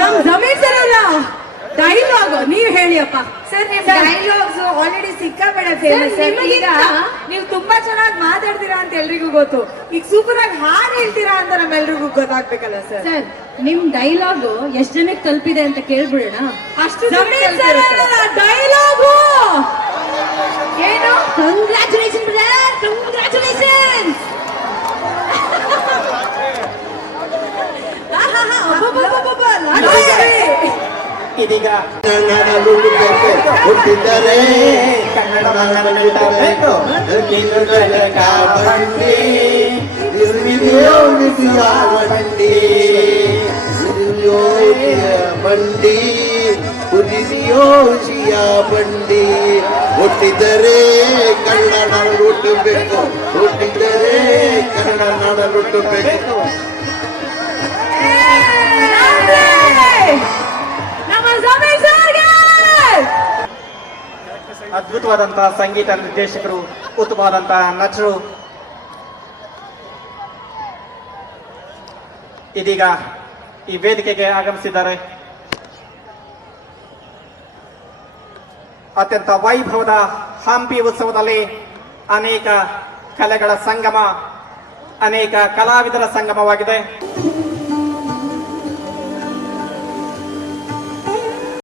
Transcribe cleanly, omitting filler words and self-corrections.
ನಮ್ ಜಮೀರ್ ಸರ್ ಅಲ್ಲ ಡೈಲಾಗ್ ನೀವ್ ಹೇಳಿಯಪ್ಪ. ಸರ್ ನಿಮ್ ಡೈಲಾಗ್ಸ್ ಆಲ್ರೆಡಿ ಸಿಕ್ಕಾಬೇಡ ಫೇಮಸ್. ಈಗ ನೀವು ತುಂಬಾ ಚೆನ್ನಾಗಿ ಮಾತಾಡ್ತೀರಾ ಅಂತ ಎಲ್ರಿಗೂ ಗೊತ್ತು. ಈಗ ಸೂಪರ್ ಆಗಿ ಹಾಡು ಹೇಳ್ತೀರಾ ಅಂತ ನಮ್ಮೆಲ್ರಿಗೂ ಗೊತ್ತಾಗ್ಬೇಕಲ್ಲ ಸರ್. ಸರ್ ನಿಮ್ ಡೈಲಾಗ್ ಎಷ್ಟ್ ಜನಕ್ಕೆ ತಲುಪಿದೆ ಅಂತ ಕೇಳ್ಬಿಡೋಣ. ಅಷ್ಟು ಡೈಲಾಗು ಏನು? Congratulation brother, congratulation. ಇದೀಗ ಹುಟ್ಟಿದರೆ ಕನ್ನಡ ಬಂಡಿ ಬಂಡಿ ಉದಿಯೋಶಿಯ ಬಂಡಿ ಹುಟ್ಟಿದರೆ ಕನ್ನಡ ಹುಟ್ಟಬೇಕು, ಹುಟ್ಟಿದರೆ ಕನ್ನಡ ನಾಡ ಹುಟ್ಟಬೇಕು. ಅದ್ಭುತವಾದಂತಹ ಸಂಗೀತ ನಿರ್ದೇಶಕರು, ಉತ್ತಮವಾದಂತಹ ನಟರು. ಇದೀಗ ಈ ವೇದಿಕೆಗೆ ಆಗಮಿಸಿದ್ದಾರೆ. ಅತ್ಯಂತ ವೈಭವದ ಹಂಪಿ ಉತ್ಸವದಲ್ಲಿ ಅನೇಕ ಕಲೆಗಳ ಸಂಗಮ, ಅನೇಕ ಕಲಾವಿದರ ಸಂಗಮವಾಗಿದೆ.